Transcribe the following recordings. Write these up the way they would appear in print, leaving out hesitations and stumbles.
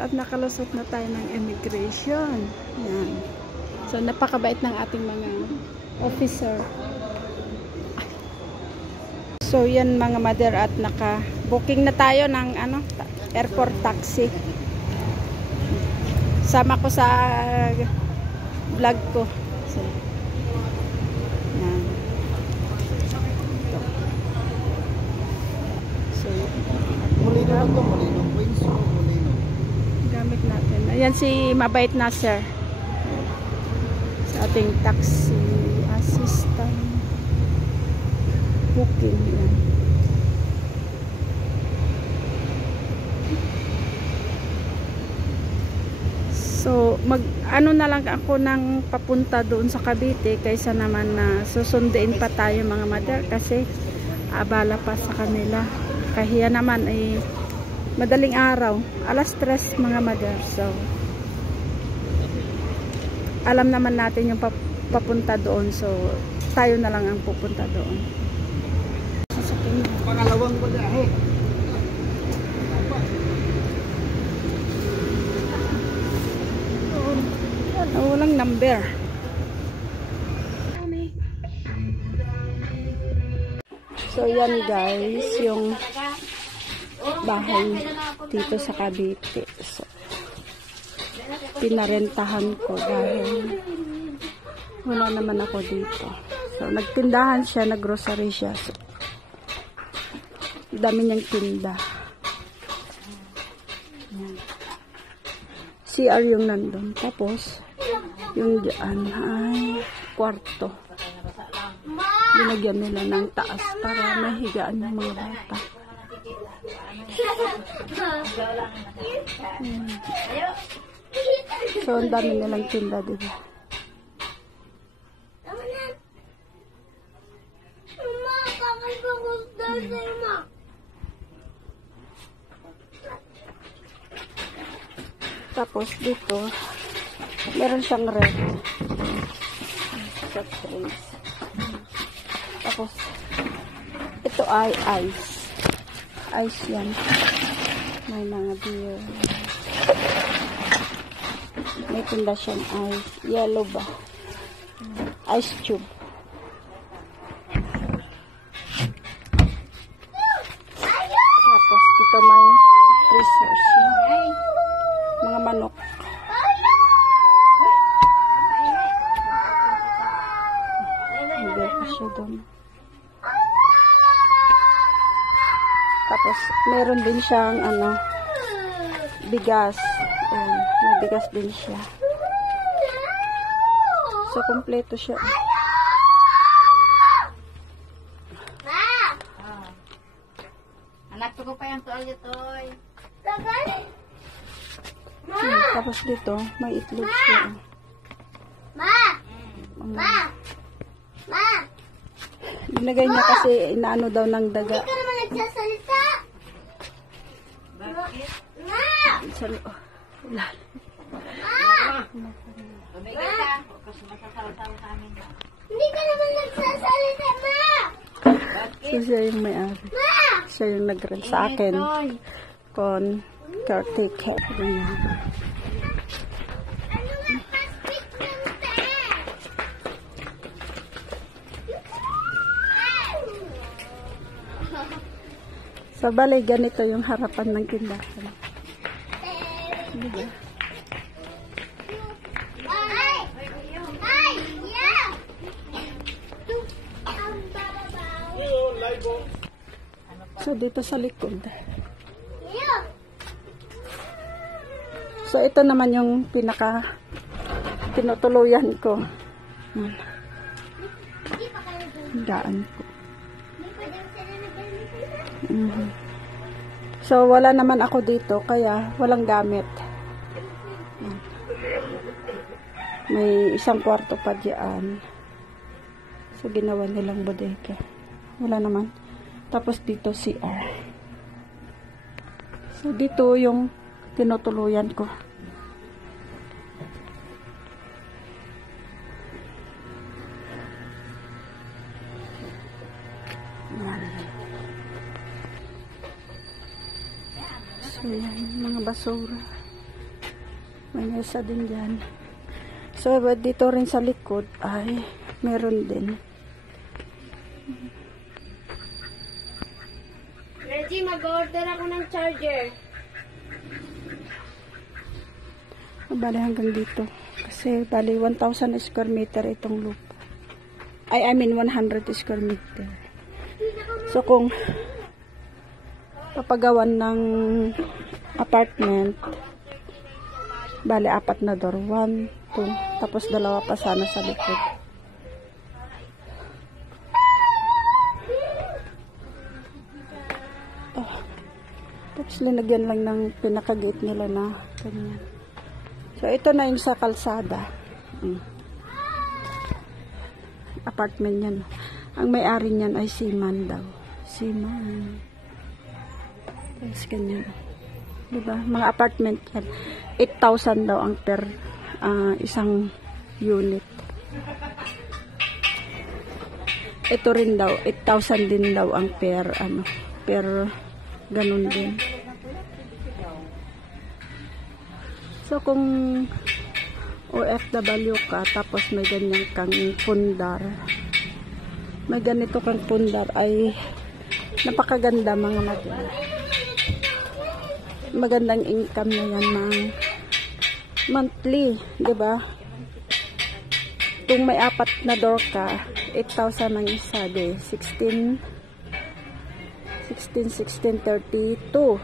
mother at nakalusot na tayo ng immigration. Yan. So napakabait ng ating mga officer. So yan mga mother at naka-booking na tayo ng airport taxi. Sama ko sa vlog ko. So, yan. So, Molino lang to, Molino. Queens o Molino? gamit natin. Ayan si mabait na sir. Sa ating taxi assistant. Booking. Yan. So, ano na lang ako ng papunta doon sa Cavite kaysa naman na susunduin pa tayo mga mother kasi abala pa sa kanila. Kahiya naman ay madaling araw, alas 3 mga mother. So, alam naman natin yung papunta doon. So, tayo na lang ang pupunta doon. Pangalawang bagahe. Walang number. So yan guys, yung bahay dito sa Cavite. So, pinarentahan ko dahil wala naman ako dito. So nagtindahan siya, naggrocery siya. So, dami niyang tinda. Yan. CR yung nandun. Tapos yung dyan ay kwarto. Binagyan nila ng taas para mahigaan yung mga bata. So, ang dami nilang tinda, diba? Tapos dito, meron siyang red. Soft drinks. Tapos, ito ay ice. Ice yan. May mga beer. May tinda siyang ice. Yellow ba? Ice tube. Tapos, dito may freezers. Mga manok. Hindi pa siya doon. Tapos, meron din siyang, bigas. Ayan, may bigas din siya. So, kompleto siya. Anak ko pa yung tuwalya toy. Tapos dito, may itlog siya. Binagay niya kasi inaano daw ng daga. Hindi ka naman nagsasalita. Bakit? Wala. Tumigil ka. Kasi masasawa-sawa sa amin. Hindi ka naman nagsasalita, ma! So, siya yung may-ari. Siya yung nag-rent sa akin. Con caretaker. So, bali, ganito yung harapan ng tindahan. Diba? So, dito sa likod. So, ito naman yung pinaka tinutuluyan ko. Daan ko. So, wala naman ako dito, kaya walang gamit. May isang kwarto pa dyan. So, ginawa nilang bodega. Wala naman. Tapos, dito CR. So, dito yung tinutuluyan ko. Yan. So, yan. Mga basura. May mesa din dyan. So, dito rin sa likod ay meron din. Reggie, mag-order ako ng charger. Bali hanggang dito. Kasi bali 1,000 square meter itong lupa. I mean 100 square meter. So kung papagawan ng apartment, bali 4 na door. 1, 2, tapos 2 pa sana sa likod. Oh. Tapos linagyan lang ng pinaka-gate nila na ganyan. So, ito na yung sa kalsada. Apartment yan. Ang may-ari niyan ay Seaman daw. Seaman. Tapos ganyan. Diba? Mga apartment yan. 8,000 daw ang per isang unit. Ito rin daw. 8,000 din daw ang per ganun din. So, kung OFW ka, tapos may ganyan kang pundar, may ganito kang pundar, ay napakaganda mga madam. Magandang income na yan ng monthly, diba? Kung may 4 na door ka, 8,000 ang isa, de 16, 32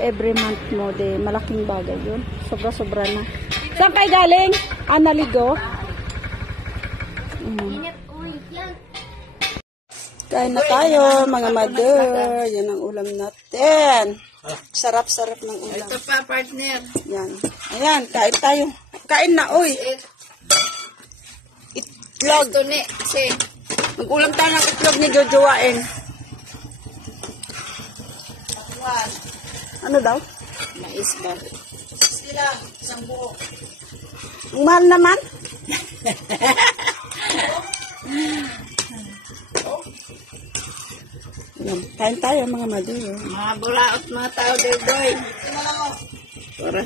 every month mo, de malaking bagay yun. Sobra-sobra na. Saan kayo galing? Naligo? Kain na tayo, mga mother. Yan ang ulam natin. Sarap-sarap ng ulam. Ito pa, partner. Yan. Ayan, kain tayo. Kain na, uy. Itlog. Ito ni, kasi Mag-ulam tayo ng itlog ni Jojoain. Ano daw? mais ba? Sila, isang buo. Ang mahal naman. Yan, kain tayo mga mother. Mga bulaot, mga tao, doy. Para.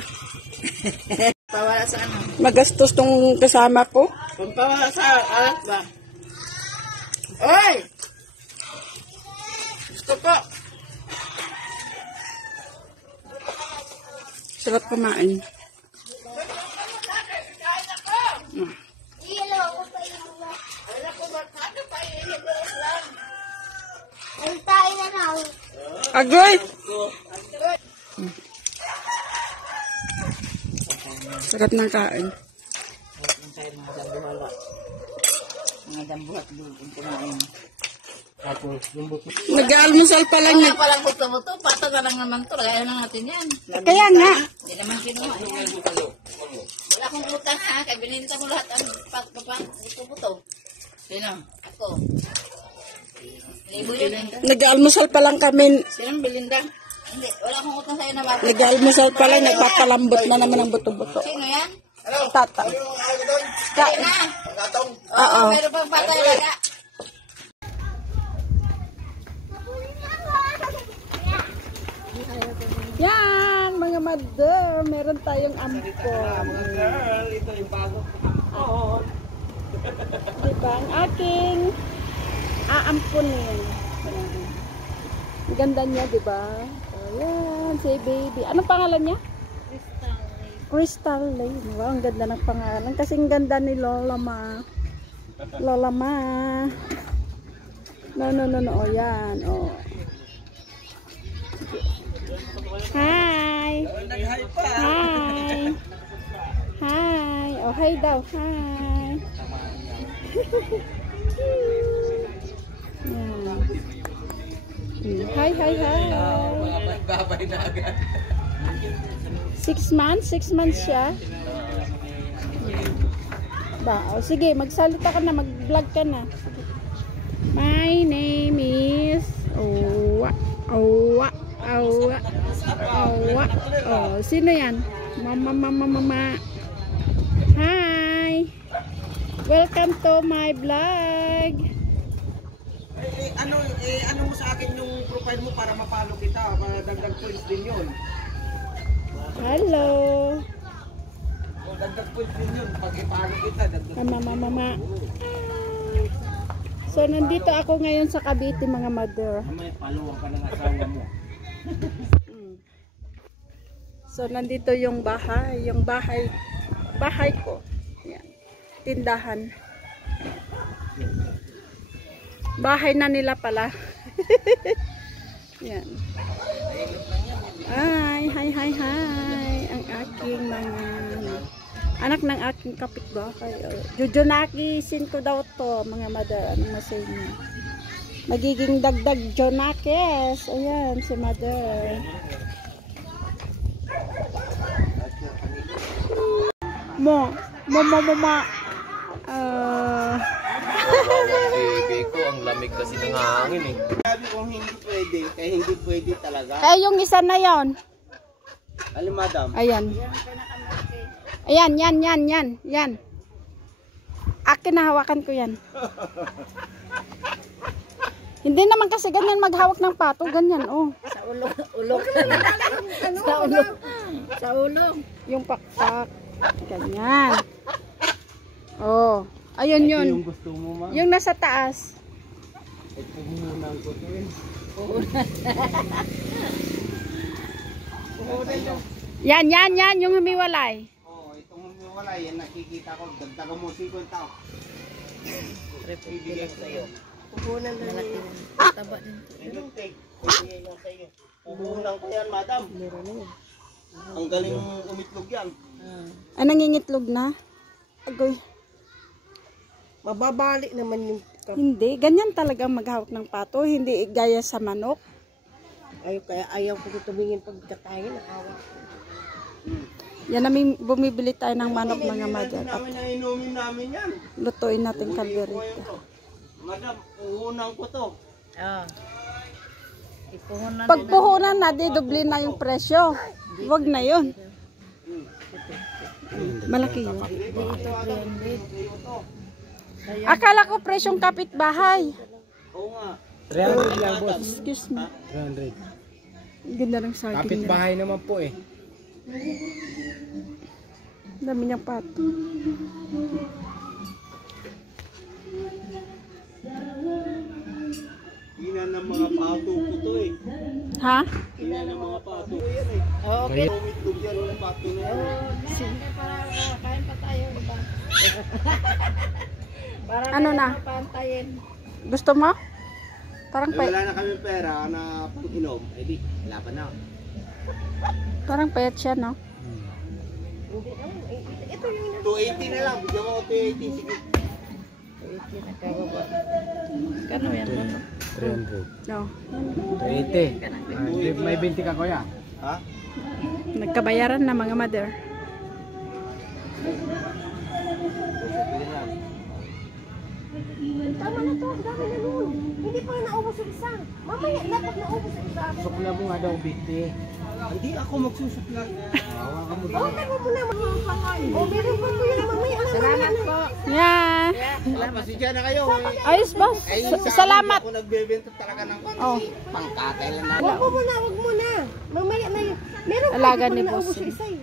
Pawala sa ano? Magastos tong kasama ko. Pampawala sa alat ba? Oy! Gusto po. Sarap kumain. Ay, tayo na lang. Agoy! Sarap ng kain. Mga dambuhat doon, kumain. Tapos, yung buto. Nag-almusal pa lang. Kaya palang buto-buto, pato na lang naman to. Kaya na natin yan. Kaya nga. Hindi naman kinuha. Wala akong utang ha. Kaya bininta mo lahat ang buto-buto. Sino? Ako. Libo yun. Nag-almusal pa lang kami. Sinong Belinda? Hindi. Wala akong utang sa'yo na bata. Nag-almusal pa lang. Nagpapalambot na naman ang buto-buto. Sino yan? Tata. Kain na. Oo. Meron pang patay laga. Yan, mga mother. Meron tayong ampon. Girl, ito yung bago. Oo. Diba? Ang aking aampunin. Ang ganda niya, diba? Ayan, si baby. Anong pangalan niya? Crystal Lane. Wow, ang ganda ng pangalan. Kasi ang ganda ni Lola Ma. Lola Ma. No. O, yan. O. Hi. Hi. Hi. Oh, hi daw. Hi. Yan. Hi. Babay na agad. 6 months? 6 months siya? Ba, o sige, magsalita ka na, mag-vlog ka na. My name is Owa. Oh, sino yan? Mama. Hi. Welcome to my vlog. Ano mo sa akin yung profile mo para mapalo kita, para dagdag points din yun. Hello. Dagdag po din yun. Pag ipalo kita, dagdag. Mama. So, nandito ako ngayon sa Cavite, mga mother. May paluwang ka ng asawa mo. So, nandito yung bahay. Yung bahay ko. Yan. Tindahan. Bahay na nila pala. Yan. Hi. Ang aking mga anak ng aking kapitbahay. Jojonaki sin ko daw to, mga mother. Anong masay niya? Magiging dagdag Jonakis. Ayan, si mother. Mo. Baby ko, ang lamig kasi ng hangin eh. Sabi kong hindi pwede, kaya hindi pwede talaga. Eh, yung isa na yon. Alam, madam. Ayan. Ayan, yan. Akin na, hawakan ko yan. Hindi naman kasi ganyan maghawak ng pato, ganyan, oh. Sa ulo. Yung pakpak. Ganyan. Oh. Ayun yun. Yung gusto mo, ma. Yung nasa taas. Ito muna ko to eh. Yan. Yung humiwalay. Oo, itong wala yan nakikita ko. Dagdagan mo 50 tao. Ibigay ko sa'yo. Puhunan na niya. Taba din. Ibigay ko sa'yo. Puhunan ko yan, madam. Ang galing umitlog yan. Nangingitlog na? Agoy. Mababali naman yung Hindi. Ganyan talaga maghawak ng pato. Hindi gaya sa manok. ayaw ko tumingin pagkatayin. Yan namin bumibili tayo ng manok, mga mother. At Namin na inumin namin yan. lutuin natin kalderita. Madam, puhunan ko to. Ipuhunan Pag puhunan na, dubli na yung presyo. Wag na yun. Malaki yun. Akala ko presyong kapitbahay. Oo nga. 300 lang, boss. Excuse me. 300. Ganda ng saging Kapit niya. bahay naman po eh. Dami niyang pato. Hina ng mga pato ko to eh. Ha? Hina ng mga pato ko yan eh. Okay. Umitlog yan ng pato na yan. Kain pa tayo. Para Ano na? pantayin. Gusto mo? Parang Ay, wala na kami pera na pang-inom. Eh di, laban na. parang payat siya, no? 280 na lang. Bigyan mo ako 280. Sige. Kano yan? 300. No. 80. May 20 ka, kuya. Ha? Nagkabayaran na, mga mother. Tama na to, ang dami na nun. Hindi pa naubos yung isa. Mamaya na pag naubos yung isa. Sukla mo nga daw, 20. Hindi ako magsusupply. Awa ka mo Oo, tago mo na mga pangal. O, meron pa po yan mamaya. Salamat po. Yeah. Pasensya na kayo. Ayos, boss. Ay, Salamat. Ako nagbebenta talaga ng Oh. pangkatay lang na. Huwag mo na. Mamaya na yun. Meron pa Alaga hindi ni pa naubos boss. yung isa eh.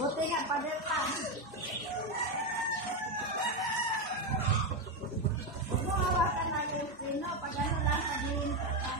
Buti nga, pader pa. Huwag mo hawakan na yung sino. Pag ano lang, sabihin ka pa.